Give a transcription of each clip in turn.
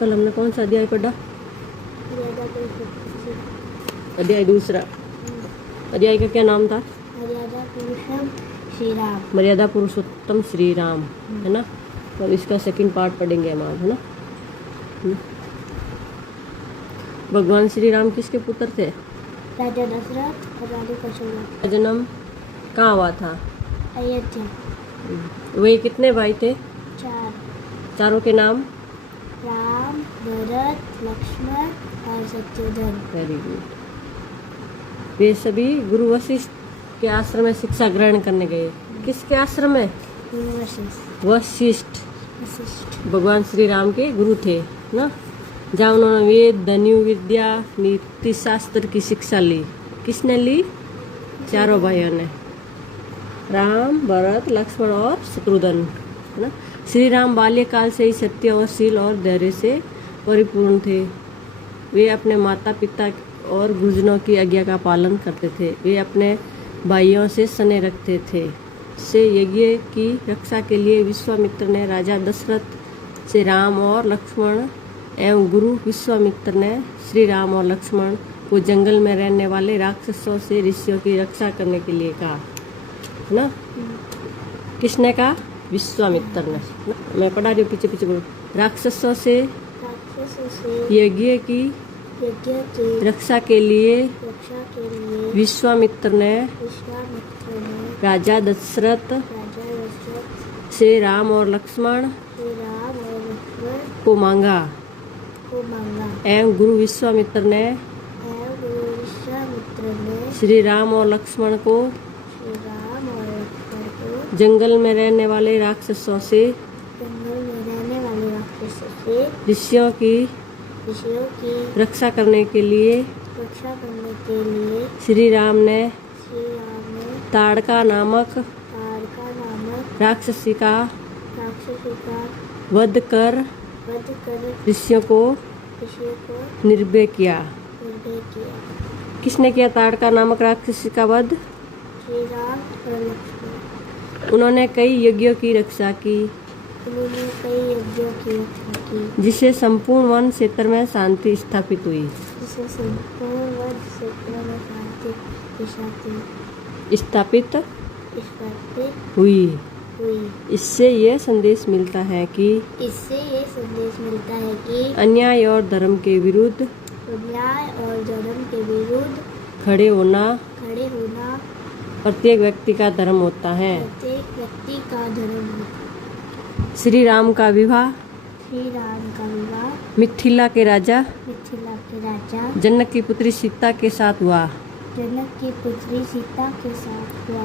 कल हमने कौन सा अध्याय पढ़ा? अध्याय दूसरा। अध्याय का क्या नाम था? मर्यादा पुरुषोत्तम श्री राम। मर्यादा पुरुषोत्तम श्री राम, है ना। तो इसका सेकंड पार्ट पढ़ेंगे हम, है ना। भगवान श्री राम किसके पुत्र थे? राजा दशरथ और रानी कौशल्या। जन्म कहाँ हुआ था? अयोध्या। वे कितने भाई थे? 4। चारों के नाम? राम, भरत, लक्ष्मण और शत्रुघ्न। Very good. वे सभी गुरु वशिष्ठ के आश्रम में शिक्षा ग्रहण करने गए। किसके आश्रम में? वशिष्ठ। भगवान श्री राम के गुरु थे ना, जहाँ उन्होंने वेद, धनुर्विद्या, नीति शास्त्र की शिक्षा ली। किसने ली? चारों भाइयों ने, राम, भरत, लक्ष्मण और शत्रुघ्न, है ना। श्री राम बाल्यकाल से ही सत्य और शील और धैर्य से परिपूर्ण थे। वे अपने माता पिता और गुरुजनों की आज्ञा का पालन करते थे। वे अपने भाइयों से स्नेह रखते थे। से यज्ञ की रक्षा के लिए विश्वामित्र ने राजा दशरथ से राम और लक्ष्मण एवं गुरु विश्वामित्र ने श्री राम और लक्ष्मण को जंगल में रहने वाले राक्षसों से ऋषियों की रक्षा करने के लिए कहा, है ना। किसने कहा? विश्वामित्र ने। मैं पढ़ा रही हूँ, पीछे पीछे बोलो। राक्षसों से यज्ञ की रक्षा के लिए विश्वामित्र ने राजा दशरथ से राम और लक्ष्मण को मांगा एवं गुरु विश्वामित्र ने श्री राम और लक्ष्मण को जंगल में रहने वाले राक्षसों से ऋषियों की रक्षा करने के लिए श्री राम ने ताड़का नामक राक्षसी का वध कर ऋषियों को निर्भय किया। किसने किया ताड़का नामक राक्षसी का वध? श्री राम और लक्ष्मण। उन्होंने कई यज्ञों की रक्षा की, जिससे संपूर्ण वन क्षेत्र में शांति स्थापित हुई। स्थापित हुई। इससे ये संदेश मिलता है कि अन्याय और धर्म के विरुद्ध खड़े होना प्रत्येक व्यक्ति का धर्म होता है। श्री राम का विवाह मिथिला के राजा जनक की पुत्री सीता के साथ हुआ।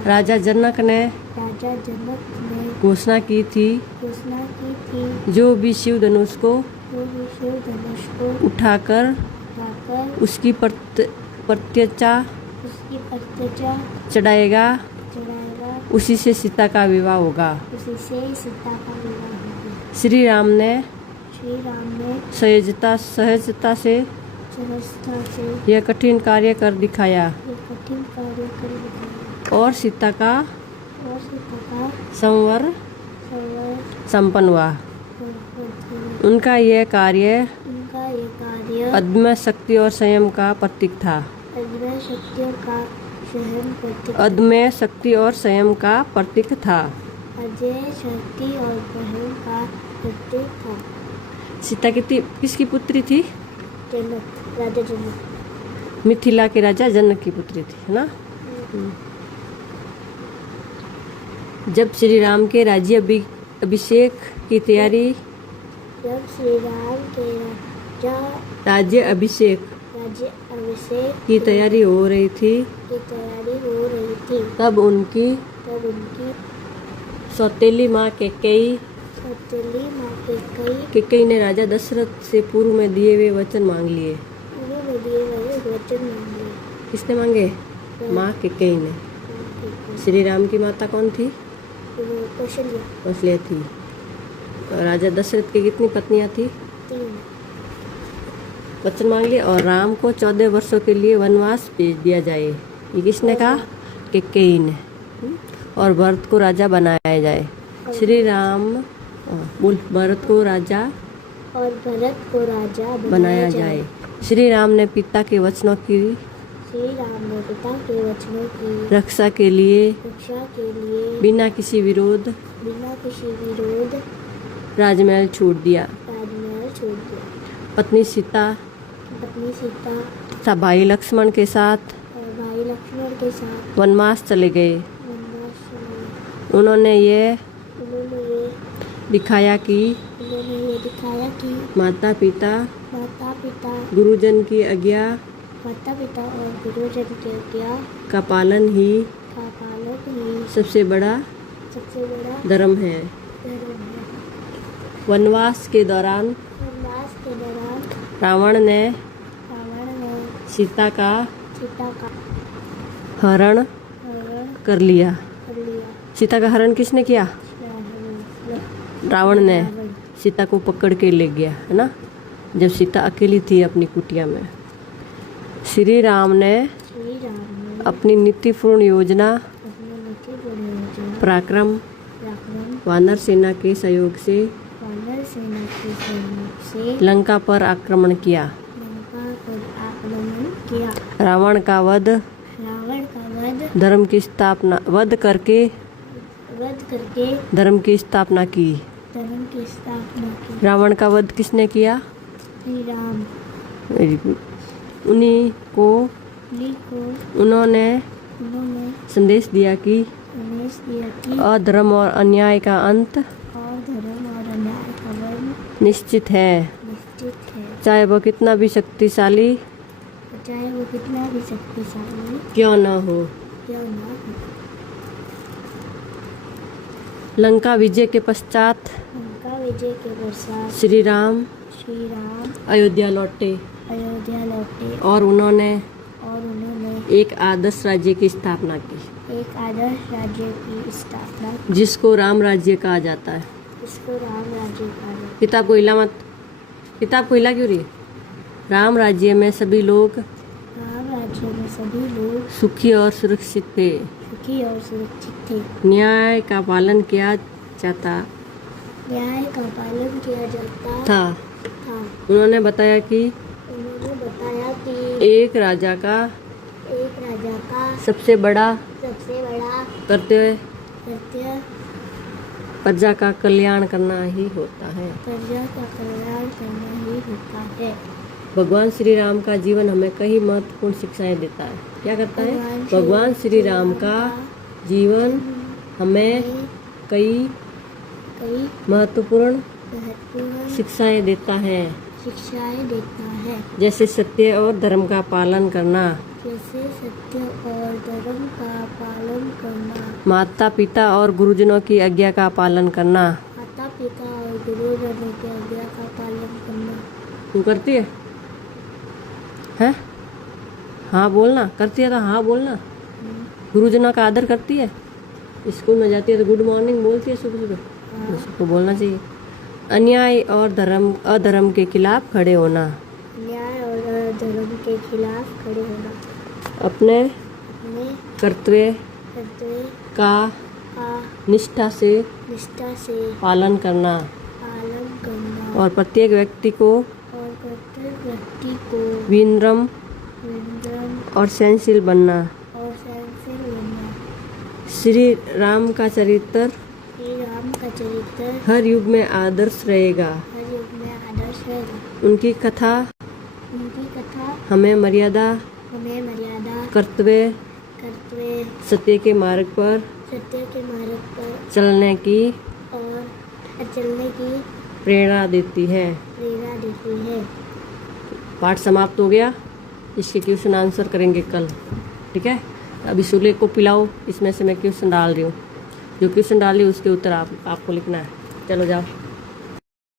राजा जनक ने घोषणा की थी, जो भी शिव धनुष को उठाकर उसकी प्रत्यक्षा चढ़ाएगा, उसी से सीता का विवाह होगा। श्री राम ने सहजता से यह कठिन कार्य कर दिखाया और सीता का संवर संपन्न हुआ। उनका यह कार्य अदम्य शक्ति और संयम का प्रतीक था। अदम्य शक्ति और संयम का प्रतीक था। सीता किसकी पुत्री थी? राजा जनक। मिथिला के राजा जनक की पुत्री थी, है ना। जब श्री राम के राज्य अभिषेक की तैयारी राज्य अभिषेक की तैयारी हो रही थी, तब उनकी सौतेली माँ कैकेयी ने राजा दशरथ से पूर्व में दिए हुए वचन मांग लिए। किसने मांगे? माँ कैकेयी ने। श्री राम की माता कौन थी? कौशल्या थी। राजा दशरथ की कितनी पत्नियां थी? 3। वचन मांग लिए और राम को 14 वर्षों के लिए वनवास भेज दिया जाए। ये किसने कहा? कैकेयी ने। और भरत को राजा बनाया जाए। श्री राम बोल, भरत को राजा और भरत को राजा बनाया जाए। श्री राम ने पिता के वचनों की श्री राम ने पिता के वचनों की रक्षा के लिए रक्षा के लिए बिना किसी विरोध बिना किसी विरोध राजमहल छोड़ दिया। राजमहल छोड़ दिया। पत्नी सीता पत्नी सीता तथा भाई लक्ष्मण के साथ और भाई लक्ष्मण के साथ वनवास चले गए। वनवास चले। उन्होंने ये उन्होंने ये दिखाया कि दिखाया कि माता पिता माता पिता गुरुजन की आज्ञा माता पिता और गुरुजन की आज्ञा का पालन ही का पालन ही सबसे बड़ा धर्म है। धर्म है। वनवास के दौरान वनवास के दौरान रावण ने सीता का हरण हरण कर लिया। कर लिया। सीता का हरण किसने किया? रावण ने रावण। सीता को पकड़ के ले गया, है ना, जब सीता अकेली थी अपनी कुटिया में। श्री राम ने श्री राम ने अपनी नीतिपूर्ण योजना अपने नीतिपूर्ण योजना पराक्रम पराक्रम वानर सेना के सहयोग से वानर सेना के सहयोग से लंका पर आक्रमण किया। लंका पर आक्रमण किया। रावण का वध धर्म की वध करके धर्म की स्थापना की। धर्म की स्थापना की। रावण का वध किसने किया? श्री राम। उन्हीं को उन्होंने संदेश दिया कि अधर्म और अन्याय का अंत निश्चित है, चाहे वो कितना भी शक्तिशाली क्यों न हो। लंका विजय के पश्चात श्री राम अयोध्या लौटे और उन्होंने एक आदर्श राज्य की स्थापना की, जिसको राम राज्य कहा जाता है। किताब को हिला मत, किताब को हिला क्यों रही है? राम राज्य में सभी लोग सुखी और सुरक्षित थे। न्याय का पालन किया जाता था। उन्होंने बताया कि एक राजा का सबसे बड़ा कर्तव्य प्रजा का कल्याण करना ही होता है। भगवान श्री राम का जीवन हमें कई महत्वपूर्ण शिक्षाएं देता है। क्या करता है? भगवान श्री राम का जीवन हमें कई महत्वपूर्ण शिक्षाएं देता है। जैसे सत्य और धर्म का पालन करना, माता पिता और गुरुजनों की आज्ञा का पालन करना। तू करती है? हैं? हाँ बोलना। करती है तो हाँ बोलना। गुरुजनों का आदर करती है? स्कूल में जाती है तो गुड मॉर्निंग बोलती है सुबह सुबह? उसको बोलना चाहिए। अन्याय और अधर्म के खिलाफ खड़े होना। अपने कर्तव्य का निष्ठा से पालन करना और प्रत्येक व्यक्ति को विनम्र और सहनशील बनना। श्री राम का चरित्र हर युग में आदर्श रहेगा। उनकी कथा हमें मर्यादा कर्तव्य सत्य के मार्ग पर चलने की प्रेरणा देती है। पाठ समाप्त हो गया। इसके क्वेश्चन आंसर करेंगे कल, ठीक है? अभी सूर्य को पिलाओ। इसमें से मैं क्वेश्चन डाल रही हूँ। जो क्वेश्चन डाल रही हूँ उसके उत्तर आपको लिखना है। चलो जाओ।